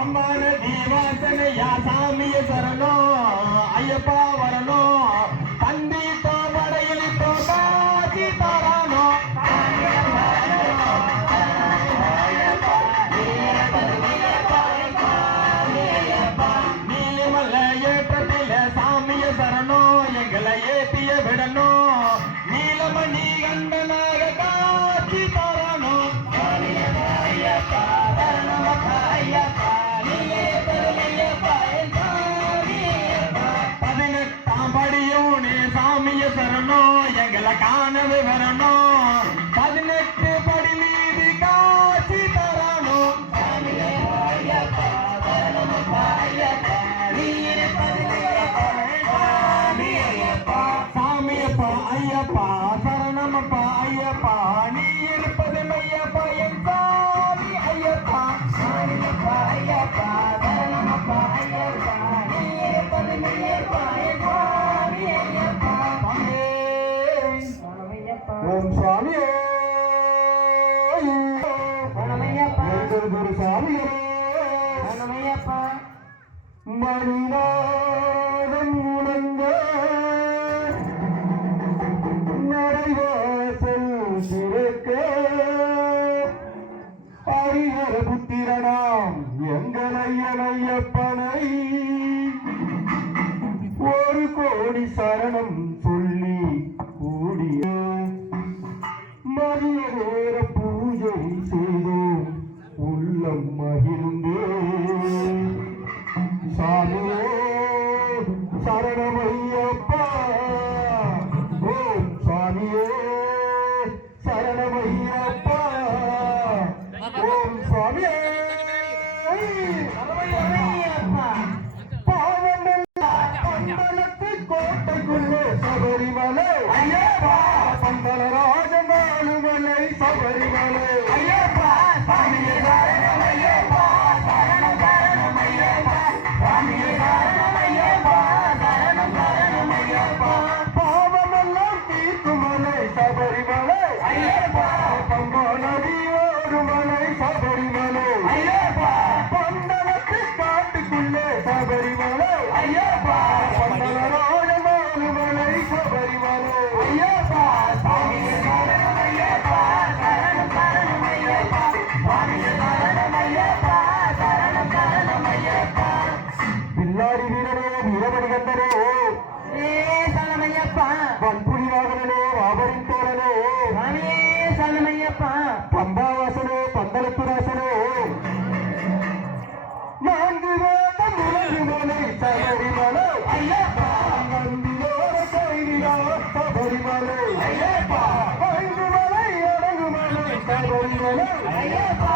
அம்மான தீவாசனையா சாமிய சரணம் ஐயப்பா வரணும் தந்தி தோபடையில் தோட்டாச்சி தரானோ நீலிமல்ல ஏற்றத்தில சாமிய சரணம் எங்களை ஏற்றிய விடணும் நீலமணி கண்டனாக காட்சி தரானோ எங்களை காணவே வரணும் 18 படி மீது காட்சி தரணும் சாமியப்பா ஐயப்பா சரணமப்பா ஐயப்பா நீ இருப்பது மையப்பா என் சாமி ஐயப்பா சாமியப்பா ஐயப்பா சரணமப்பா ஐயப்பா நீ இருப்பது மையப்பா என் சாமி ஐயப்பா ஓம் சுவாமியே குரு சாமியே மணிநாதம் உணர்ந்த நடைவாசல் சிறக்க ஹரிஹர புத்திரனாம் எங்கள் ஐயனையப்பனை 1 கோடி சரணம் சொல்லி கூடிய மதிய நேர பூஜை செய்தோம் உள்ளம் மகிழ்ந்தே சாமியே சரணமையப்பா ஓம் சாமியே சரணமையப்பா ஓம் சாமியே பாவமல்லத்து கோட்டைக்குள்ளே சபரிமலை ஐயப்பா பந்தல ராஜமாலுமலை சபரிமலை ஐயப்பா சாமியே சரணமையப்பா சரணம் சரணமையப்பா சாமியே சரணமையப்பா சரணம் சரணமையப்பா பாவமெல்லாம் தீர்க்குமலை சபரிமலை ஐயப்பா பம்பா நதி ஓடுமலை சபரிமலை ஐயப்பா பந்தலத்து காட்டுக்குள்ளே சபரிமலை ஐயப்பா பந்தல ராஜமாலுமலை சபரிமலை ஐயப்பா சாமியே சரணமையப்பா சரணம் சரணமையப்பா சாமியே சரணமையப்பா சரணம் சரணமையப்பா பில்லாரி வீரனே வீரமணி கண்டனே சரணமையப்பா வன்புலி வாகனனே வாபரின் தோழனே சாமியே சரணமையப்பா பம்பாவாசனே பந்தலத்துராசனே 4 வேதம் உலகுமலை சபரிமலை ஐயப்பா நந்தியோட கைவிடா சபரிமலை ஐயப்பா 5 மலை அடங்குமலை சபரிமலை ஐயப்பா